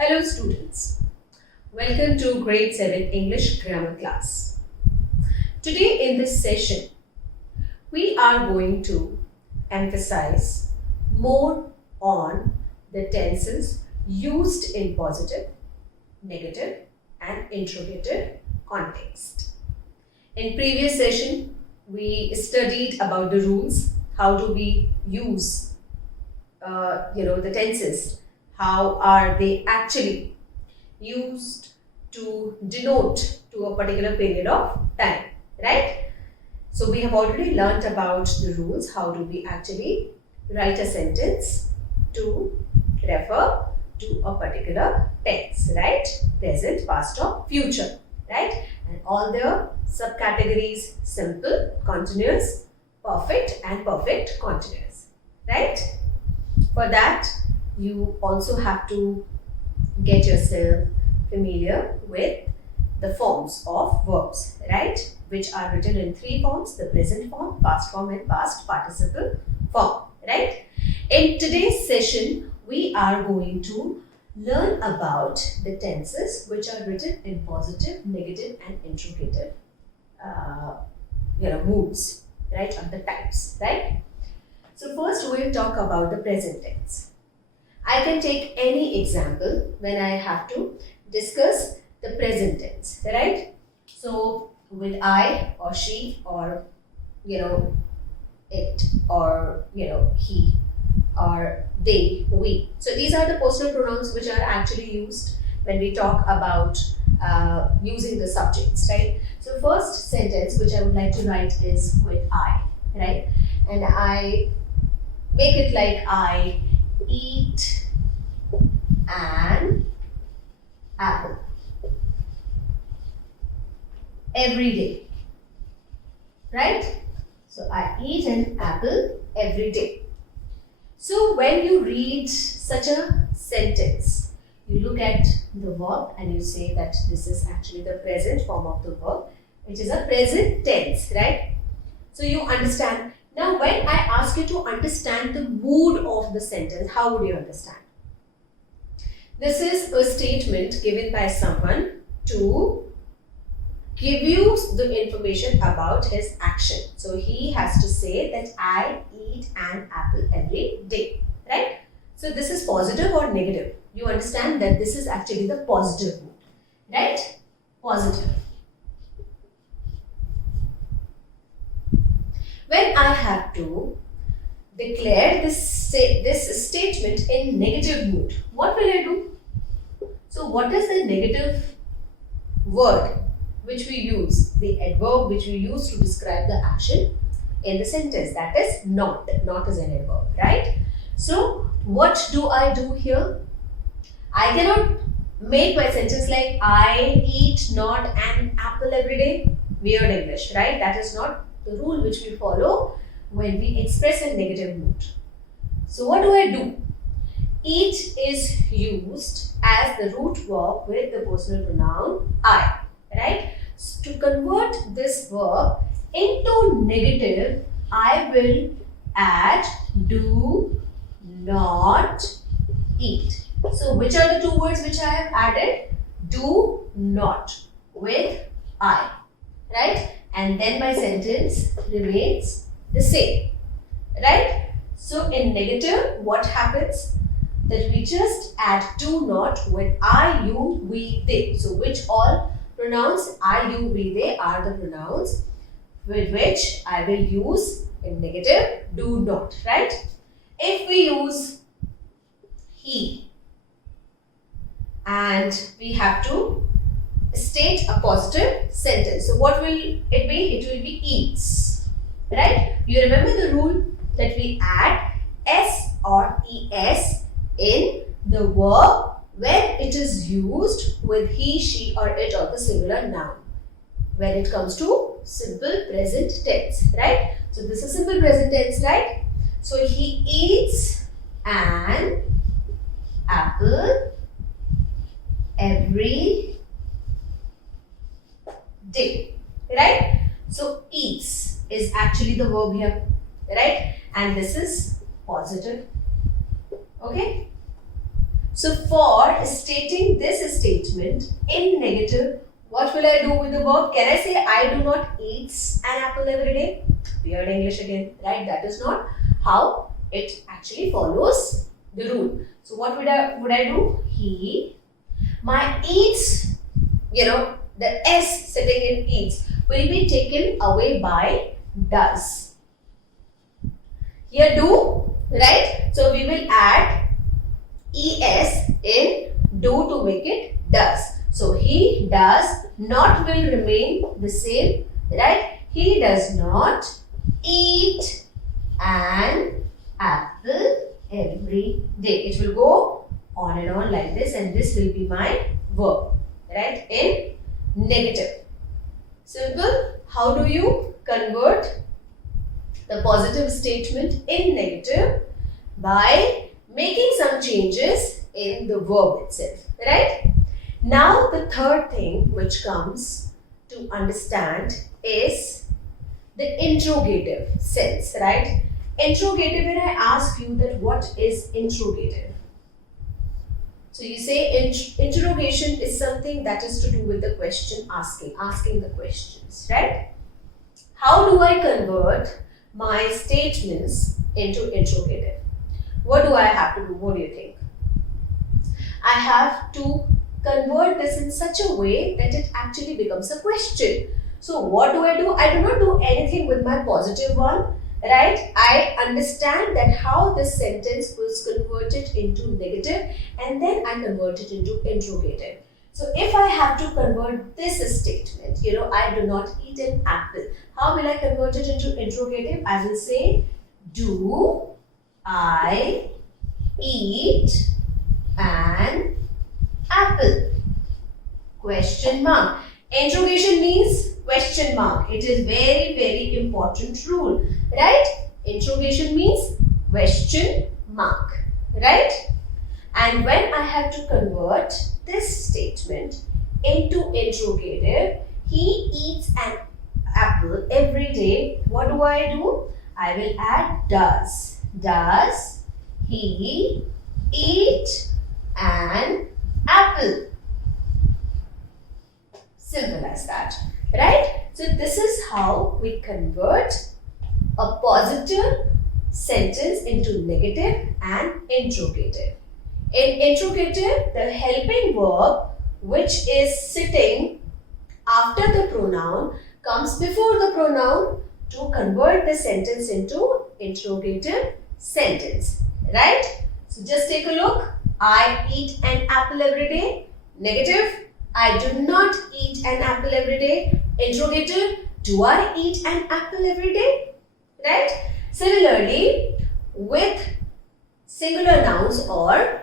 Hello students, welcome to grade 7 English grammar class. Today in this session, we are going to emphasize more on the tenses used in positive, negative and interrogative context. In previous session, we studied about the rules, how do we use the tenses. How are they actually used to denote to a particular period of time, right? So we have already learnt about the rules. How do we actually write a sentence to refer to a particular tense, right? Present, past or future, right? And all the subcategories: simple, continuous, perfect and perfect continuous, right? For that, you also have to get yourself familiar with the forms of verbs, right? Which are written in three forms: the present form, past form and past participle form, right? In today's session, we are going to learn about the tenses which are written in positive, negative and interrogative moods, right? Or the types, right? So first we'll talk about the present tense. I can take any example when I have to discuss the present tense, right? So with I or she or it or he or they, we. So these are the personal pronouns which are actually used when we talk about using the subjects, right? So first sentence which I would like to write is with I, right? And I make it like I eat an apple every day, right? So I eat an apple every day. So when you read such a sentence, you look at the verb and you say that this is actually the present form of the verb, which is a present tense, right? So you understand. Now when I ask you to understand the mood of the sentence, how would you understand? This is a statement given by someone to give you the information about his action. So he has to say that I eat an apple every day, right? So this is positive or negative? You understand that this is actually the positive mood, right? Positive. When I have to declare this statement in negative mood, what will I do? So what is the negative word which we use, the adverb which we use to describe the action in the sentence? That is not. Not is an adverb, right? So what do I do here? I cannot make my sentence like I eat not an apple every day. Weird English, right? That is not the rule which we follow when we express a negative mood. So what do I do? Eat is used as the root verb with the personal pronoun I, right? So to convert this verb into negative, I will add do not eat. So which are the two words which I have added? Do not with I, right? And then my sentence remains the same, right? So in negative, what happens? That we just add do not with I, you, we, they. So which all pronouns I, you, we, they are the pronouns with which I will use in negative do not, right? If we use he and we have to state a positive sentence. So what will it be? It will be eats, right? You remember the rule that we add s or es in the verb when it is used with he, she or it or the singular noun. When it comes to simple present tense, right? So this is simple present tense, right? So he eats an apple every day, right? So eats is actually the verb here, right? And this is positive, okay? So for stating this statement in negative, what will I do with the verb? Can I say I do not eat an apple every day? Weird English again, right? That is not how it actually follows the rule. So what would I do? He, my eats, the S sitting in eats will be taken away by does. Here do, right? So we will add es in do to make it does. So he does not will remain the same, right? He does not eat an apple every day. It will go on and on like this, and this will be my verb, right? In negative. Simple. How do you convert the positive statement in negative? By making some changes in the verb itself, right? Now the third thing which comes to understand is the interrogative sense, right? Interrogative, when I ask you that what is interrogative? So you say interrogation is something that is to do with the question asking the questions, right? How do I convert my statements into interrogative? What do I have to do? What do you think? I have to convert this in such a way that it actually becomes a question. So what do? I do not do anything with my positive one, right? I understand that how this sentence was converted into negative, and then I convert it into interrogative. So if I have to convert this statement, I do not eat an apple. How will I convert it into interrogative? I will say, do I eat an apple? Question mark. Interrogation means question mark. It is very, very important rule, right? Interrogation means question mark, right? And when I have to convert this statement into interrogative, he eats an apple every day. What do? I will add does. Does he eat an apple? Simple as that, right? So this is how we convert a positive sentence into negative and interrogative. In interrogative, the helping verb which is sitting after the pronoun comes before the pronoun to convert the sentence into interrogative sentence, right? So just take a look. I eat an apple every day. Negative. I do not eat an apple every day. Interrogative. Do I eat an apple every day? Right? Similarly, with singular nouns or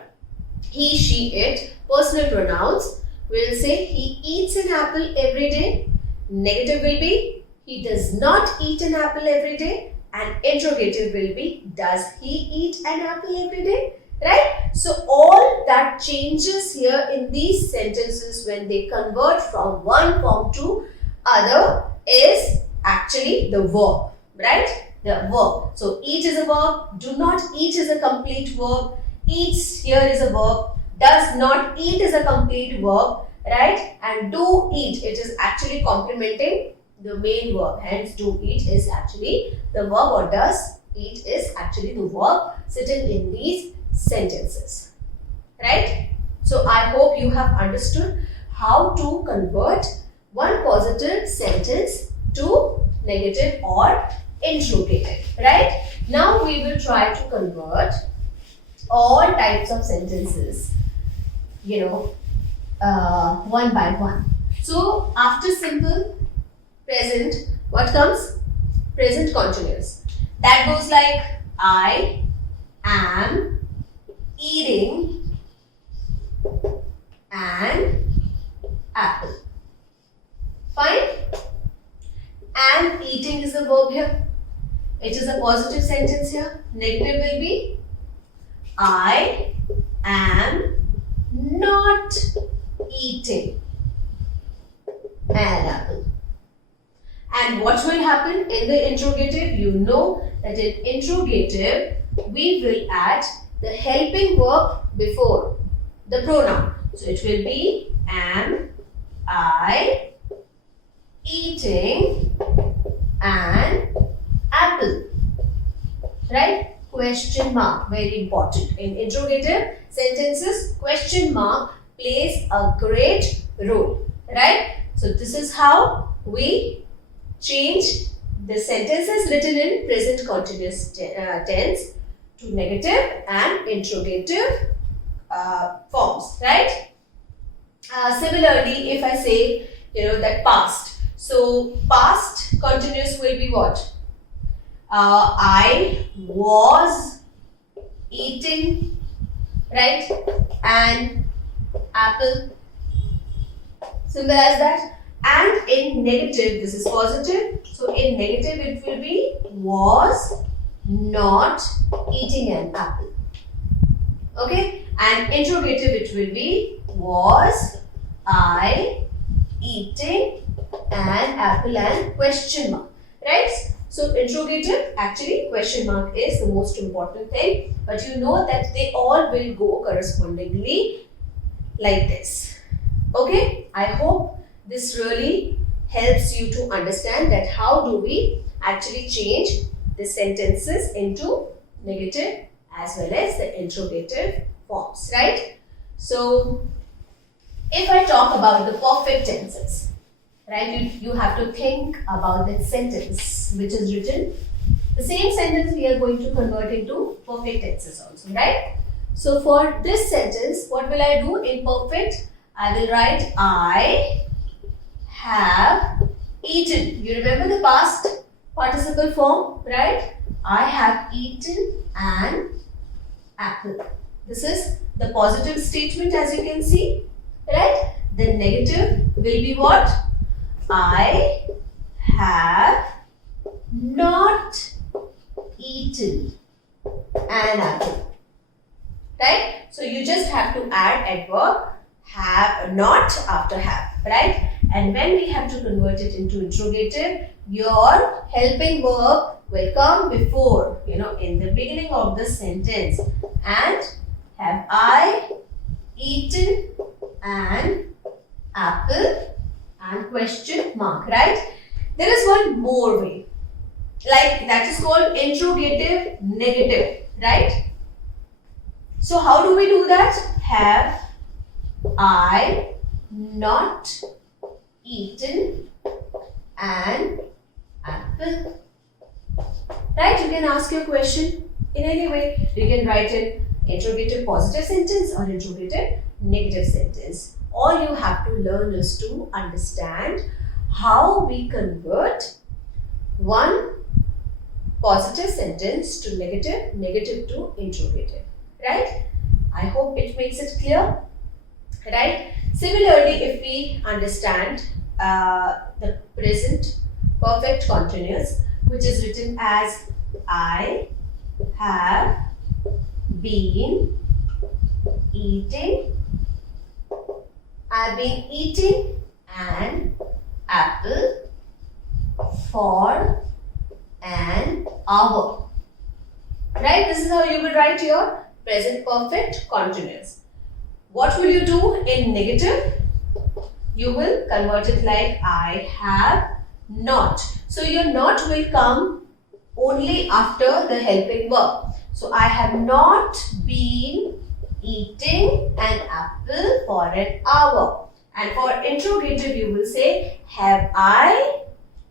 he, she, it, personal pronouns, we will say he eats an apple every day. Negative will be he does not eat an apple every day, and interrogative will be does he eat an apple every day? Right? So all that changes here in these sentences when they convert from one form to other is actually the verb, right? The verb. So eat is a verb, do not eat is a complete verb, eats here is a verb, does not eat is a complete verb, right? And do eat, it is actually complementing the main verb. Hence do eat is actually the verb, or does eat is actually the verb sitting in these sentences, right? So I hope you have understood how to convert one positive sentence to negative or interrogative, right? Now we will try to convert all types of sentences, one by one. So after simple present, what comes? Present continuous. That goes like I am eating an apple. Fine? And eating is a verb here. It is a positive sentence here. Negative will be I am not eating an apple. And what will happen in the interrogative? You know that in interrogative we will add the helping verb before. the pronoun. So it will be am I eating an apple? Right? Question mark, very important. In interrogative sentences, question mark plays a great role. Right? So this is how we change the sentences written in present continuous tense to negative and interrogative forms. Right? Similarly, if I say, that past. So past continuous will be what? I was eating, right, an apple. Simple as that. And in negative, this is positive. So in negative, it will be was not eating an apple. Okay. And interrogative, it will be was I eating an apple and question mark. Right? So interrogative, actually question mark is the most important thing, but you know that they all will go correspondingly like this. Okay, I hope this really helps you to understand that how do we actually change the sentences into negative as well as the interrogative forms, right? So if I talk about the perfect tenses, right, you have to think about that sentence which is written. The same sentence we are going to convert into perfect tenses also, right? So for this sentence, what will I do in perfect? I will write I have eaten. You remember the past participle form, right? I have eaten an apple. This is the positive statement, as you can see, right? The negative will be what? I have not eaten an apple. Right? So you just have to add adverb have, not after have, right? And when we have to convert it into interrogative, your helping verb will come before, in the beginning of the sentence. And have I eaten an apple? And question mark, right? There is one more way, like that is called interrogative negative, right? So how do we do that? Have I not eaten an apple? Right? You can ask your question in any way. You can write in interrogative positive sentence or interrogative negative sentence. All you have to learn is to understand how we convert one positive sentence to negative, negative to interrogative, right? I hope it makes it clear, right? Similarly, if we understand the present perfect continuous, which is written as I have been eating. I've been eating an apple for an hour. Right? This is how you will write your present perfect continuous. What will you do in negative? You will convert it like I have not. So your not will come only after the helping verb. So I have not been eating an apple for an hour. And for interrogative, you will say, have I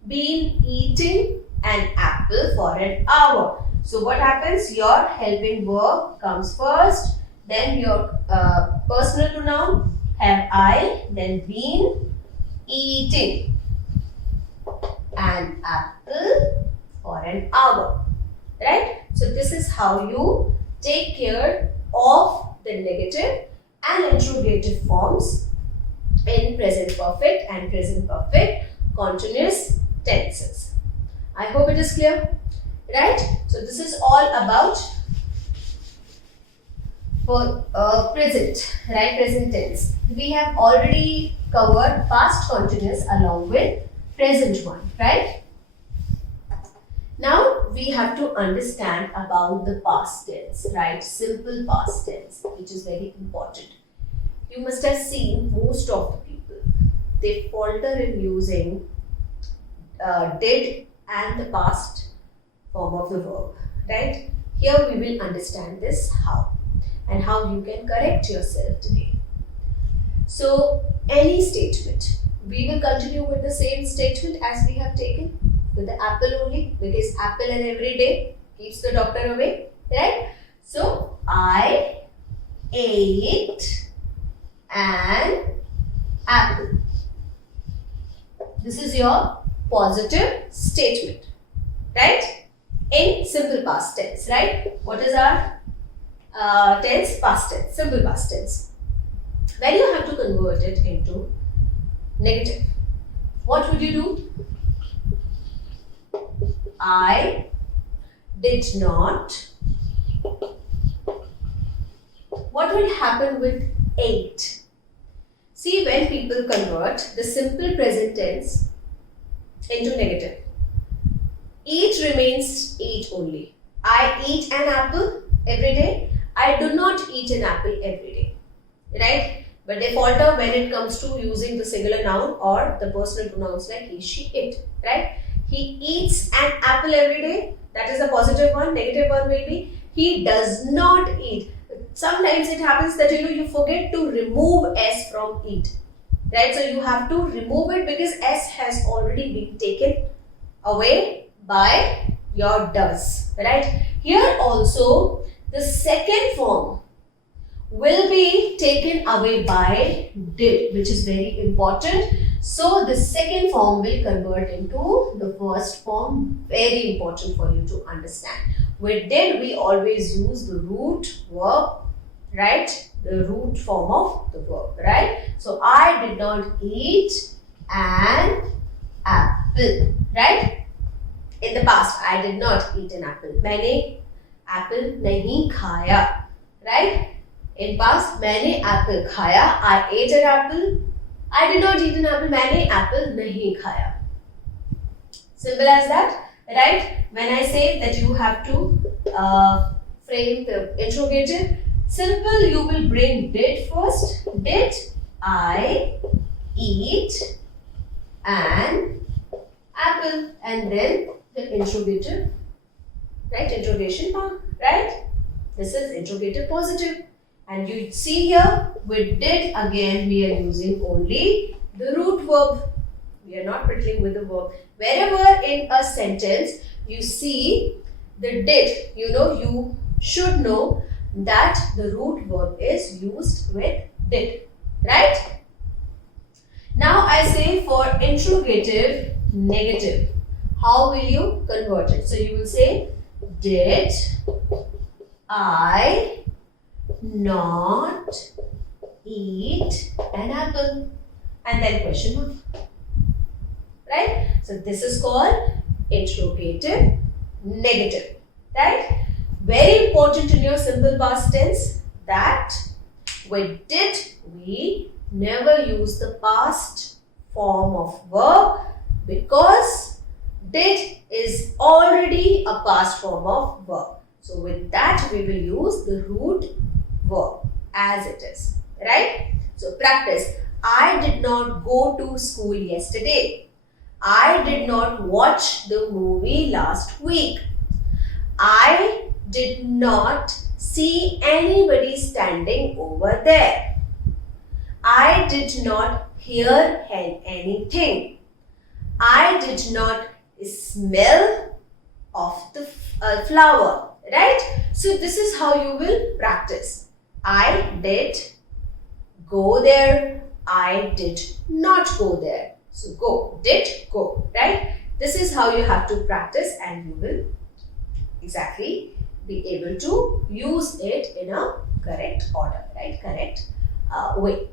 been eating an apple for an hour? So what happens? Your helping verb comes first, then your personal pronoun, have I, then been eating an apple for an hour. Right? So this is how you take care of the negative and interrogative forms in present perfect and present perfect continuous tenses. I hope it is clear, right? So this is all about for present, right? Present tense. We have already covered past continuous along with present one, right? Now we have to understand about the past tense, right? Simple past tense, which is very important. you must have seen most of the people, they falter in using did and the past form of the verb, right? Here we will understand this how and how you can correct yourself today. So any statement, we will continue with the same statement as we have taken with the apple only, because apple and every day keeps the doctor away, right? So I ate an apple. This is your positive statement, right? In simple past tense, right? What is our tense? Past tense, simple past tense. When you have to convert it into negative, what would you do? I did not. What will happen with ate? See, when people convert the simple present tense into negative, eat remains eat only. I eat an apple every day. I do not eat an apple every day, right? But they falter when it comes to using the singular noun or the personal pronouns like he, she, it, right? He eats an apple every day. That is a positive one. Negative one will be he does not eat. Sometimes it happens that you forget to remove s from eat, right? So you have to remove it because s has already been taken away by your does, right? Here also the second form will be taken away by did, which is very important. So the second form will convert into the first form. Very important for you to understand. With did, we always use the root verb, right? The root form of the verb, right? So I did not eat an apple, right? In the past, I did not eat an apple. मैंने apple नहीं खाया, right? In past, मैंने apple खाया. I ate an apple. I did not eat an apple. मैंने apple नहीं खाया. Simple as that, right? When I say that you have to frame the interrogative, simple, you will bring did first. Did I eat an apple? And then the interrogative, right? Interrogation mark, right? This is interrogative positive. And you see here, with did, again, we are using only the root verb. We are not riddling with the verb. Wherever in a sentence you see the did, you should know that the root verb is used with did, right? Now I say for interrogative negative, how will you convert it? So you will say, did I not eat an apple? And then question mark, right? So this is called interrogative negative, right? Very important in your simple past tense that with did, we never use the past form of verb because did is already a past form of verb. So with that, we will use the root verb as it is, right? So practice. I did not go to school yesterday. I did not watch the movie last week. I did not see anybody standing over there. I did not hear anything. I did not smell of the flower, right? So this is how you will practice. I did go there. I did not go there. So go, did, go, right? This is how you have to practice and you will exactly be able to use it in a correct order, right? Correct way.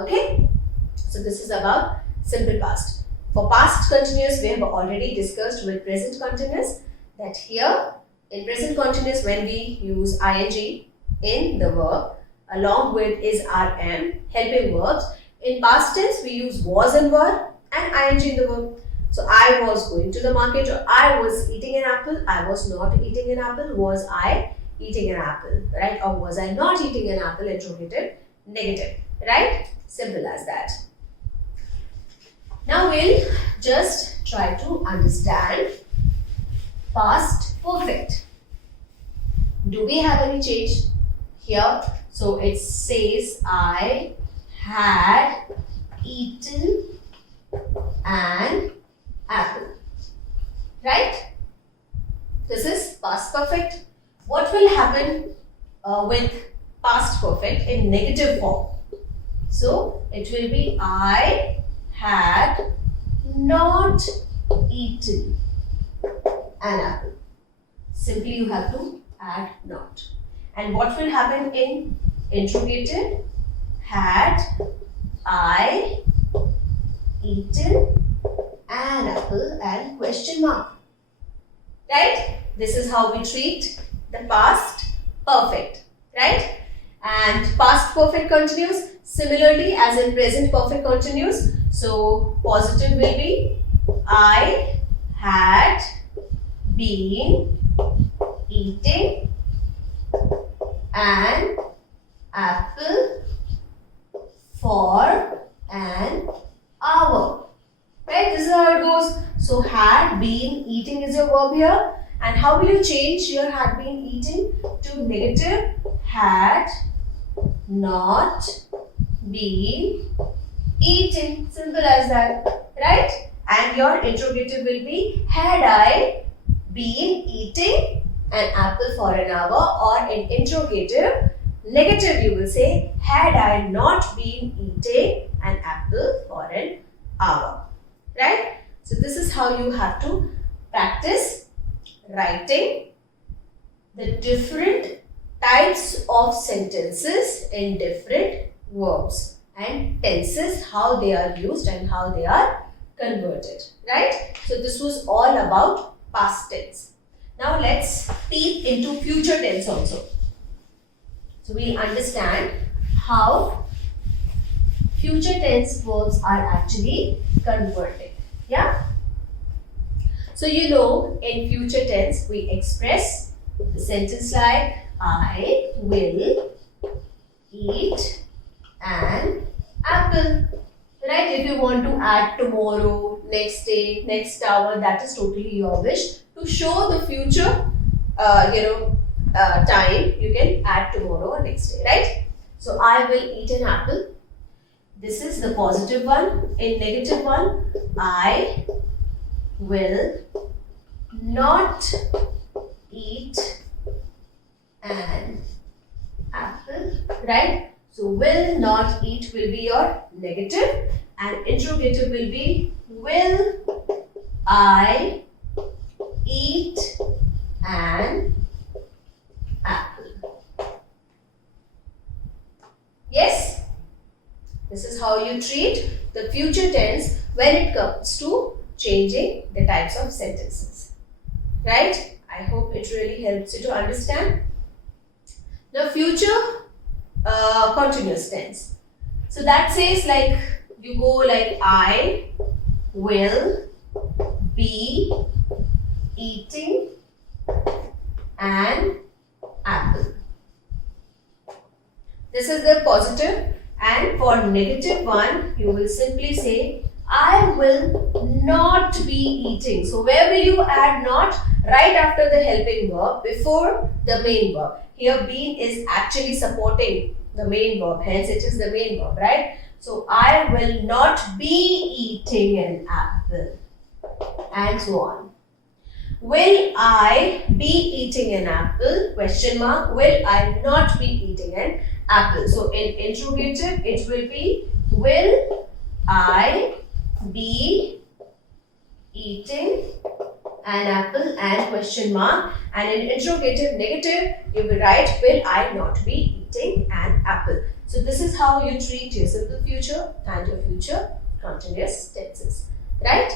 Okay? So this is about simple past. For past continuous, we have already discussed with present continuous that here in present continuous, when we use ing in the verb along with is rm, helping verbs. In past tense, we use was and were and ing in the verb. So I was going to the market, or I was eating an apple. I was not eating an apple. Was I eating an apple, right? Or was I not eating an apple? Interrogative negative. right? Simple as that. Now we'll just try to understand past perfect. Do we have any change here? So it says I had eaten an apple, right? This is past perfect. What will happen with past perfect in negative form? So it will be I had not eaten an apple. Simply you have to add not. And what will happen in interrogative? Had I eaten an apple and question mark. Right? This is how we treat the past perfect. Right? And past perfect continuous similarly as in present perfect continuous. So positive will be I had been eating an apple for an hour. Right? This is how it goes. So had been eating is your verb here. And how will you change your had been eating to negative? Had not been eating. Simple as that. Right? And your interrogative will be had I been eating an apple for an hour, or in interrogative negative you will say had I not been eating an apple for an hour. Right? So this is how you have to practice writing the different types of sentences in different verbs and tenses, how they are used and how they are converted. Right? So this was all about past tense. Now let's peep into future tense also. So we'll understand how future tense verbs are actually converted. Yeah? So you know in future tense we express the sentence like I will eat an apple. Right? If you want to add tomorrow, next day, next hour, that is totally your wish. To show the future, time, you can add tomorrow or next day, right? So I will eat an apple. This is the positive one. In negative one, I will not eat an apple, right? So will not eat will be your negative, and interrogative will be will I eat an apple. Yes? This is how you treat the future tense when it comes to changing the types of sentences. Right? I hope it really helps you to understand. The future continuous tense. So that says like you go like I will be eating an apple. This is the positive, and for negative one you will simply say I will not be eating. So where will you add not? Right after the helping verb, before the main verb. Here been is actually supporting the main verb, hence it is the main verb, right? So I will not be eating an apple, and so on. Will I be eating an apple? Question mark. Will I not be eating an apple? So in interrogative it will be will I be eating an apple and question mark, and in interrogative negative you will write will I not be eating an apple. So this is how you treat your simple future and your future continuous tenses, right?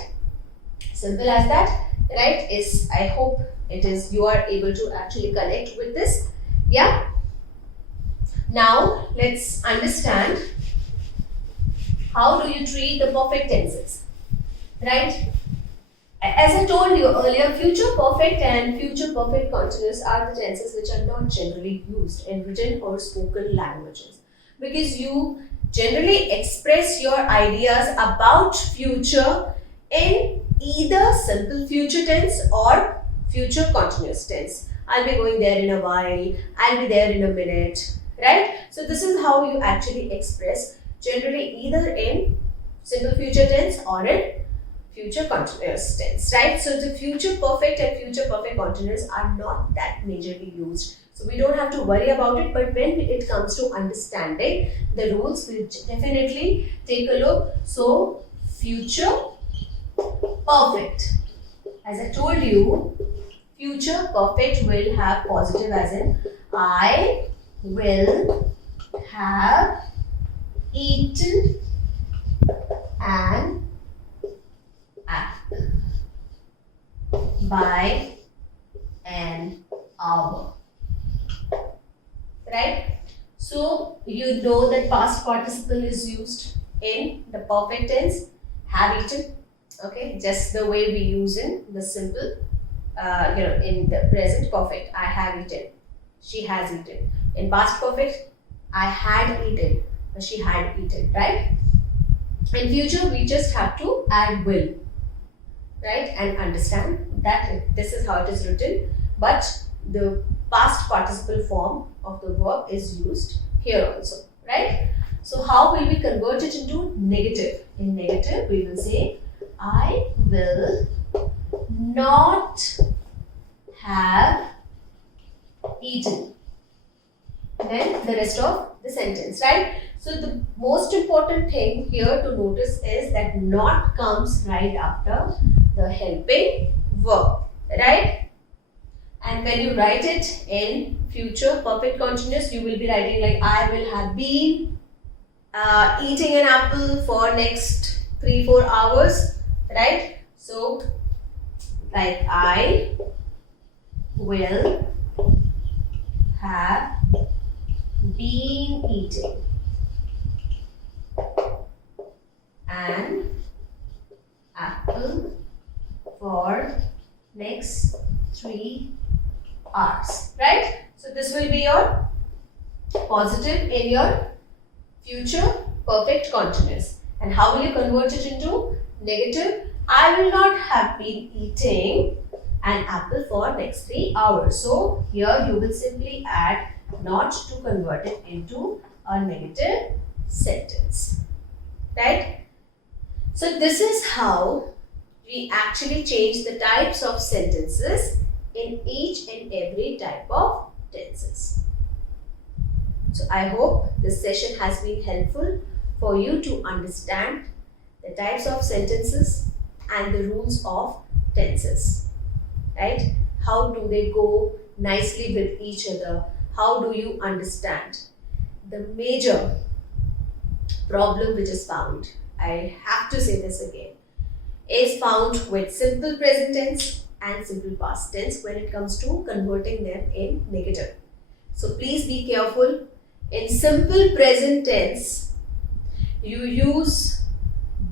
Simple as that, right? I hope it is you are able to actually connect with this. Yeah. Now let's understand how do you treat the perfect tenses, right? As I told you earlier, future perfect and future perfect continuous are the tenses which are not generally used in written or spoken languages, because you generally express your ideas about future in either simple future tense or future continuous tense. I'll be going there in a while, I'll be there in a minute, right? So this is how you actually express, generally either in simple future tense or in future continuous tense, right? So the future perfect and future perfect continuous are not that majorly used. So we don't have to worry about it, but when it comes to understanding the rules, we'll definitely take a look. So future perfect. As I told you, future perfect will have positive as in I will have eaten an apple by an hour. Right? So you know that past participle is used in the perfect tense, have eaten. Okay, just the way we use in the simple, in the present perfect, I have eaten, she has eaten. In past perfect, I had eaten, she had eaten, right? In future, we just have to add will, right? And understand that this is how it is written, but the past participle form of the verb is used here also, right? So how will we convert it into negative? In negative, we will say, I will not have eaten. Then the rest of the sentence, right? So the most important thing here to notice is that not comes right after the helping verb, right? And when you write it in future perfect continuous, you will be writing like I will have been eating an apple for next 3-4 hours, right? So like I will have been eating an apple for next 3 hours, right? So this will be your positive in your future perfect continuous. And how will you convert it into negative? I will not have been eating an apple for next 3 hours. So here you will simply add not to convert it into a negative sentence, right? So this is how we actually change the types of sentences in each and every type of tenses. So I hope this session has been helpful for you to understand the types of sentences and the rules of tenses, right? How do they go nicely with each other? How do you understand? The major problem which is found, I have to say this again, is found with simple present tense and simple past tense when it comes to converting them in negative. So please be careful. In simple present tense, you use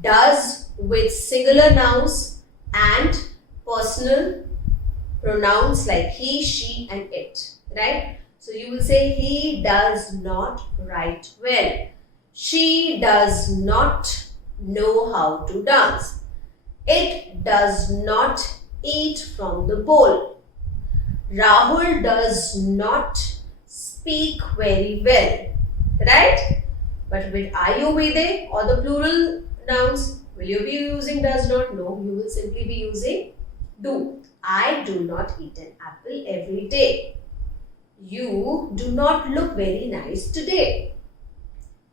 does with singular nouns and personal pronouns like he, she and it, right? So you will say he does not write well. She does not know how to dance. It does not eat from the bowl. Rahul does not speak very well, right? But with I, you, we, they or the plural nouns, will you be using does not? No, you will simply be using do. I do not eat an apple every day. You do not look very nice today.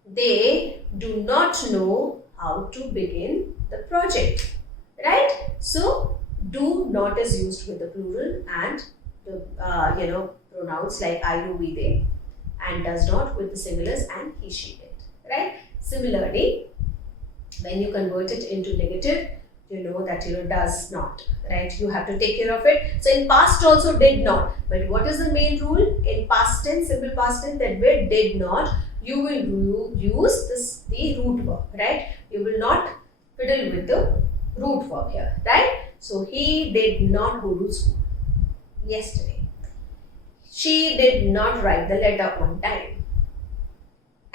They do not know how to begin the project, right? So do not is used with the plural and the pronouns like I, you, we, they, and does not with the singulars and he, she, it, right? Similarly, when you convert it into negative, you know that does not, right? You have to take care of it. So in past also did not, but what is the main rule in past tense, simple past tense, that where did not, you will use the root verb, right? You will not fiddle with the root verb here, right? So he did not go to school yesterday. She did not write the letter on time.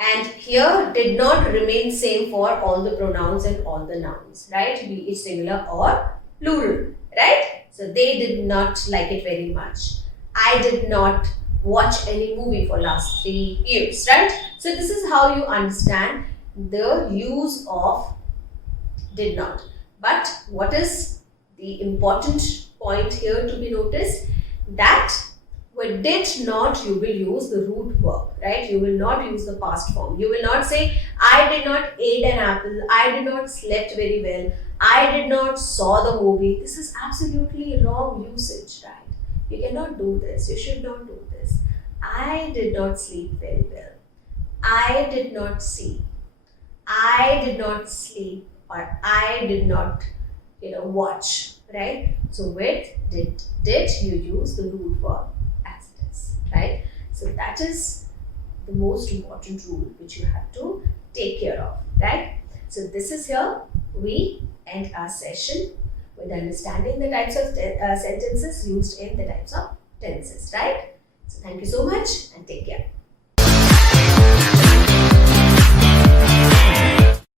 And here did not remain same for all the pronouns and all the nouns, right? Be it singular or plural, right? So they did not like it very much. I did not watch any movie for last 3 years, right? So this is how you understand the use of did not. But what is the important point here to be noticed? That with did not, you will use the root verb, right? You will not use the past form. You will not say, I did not eat an apple, I did not slept very well, I did not saw the movie. This is absolutely wrong usage, right? You cannot do this. You should not do this. I did not sleep very well. I did not see. I did not sleep, or I did not, watch, right? So with did you use the root verb as it is, right? So that is the most important rule which you have to take care of, right? So this is here we end our session with understanding the types of sentences used in the types of tenses, right? So thank you so much and take care.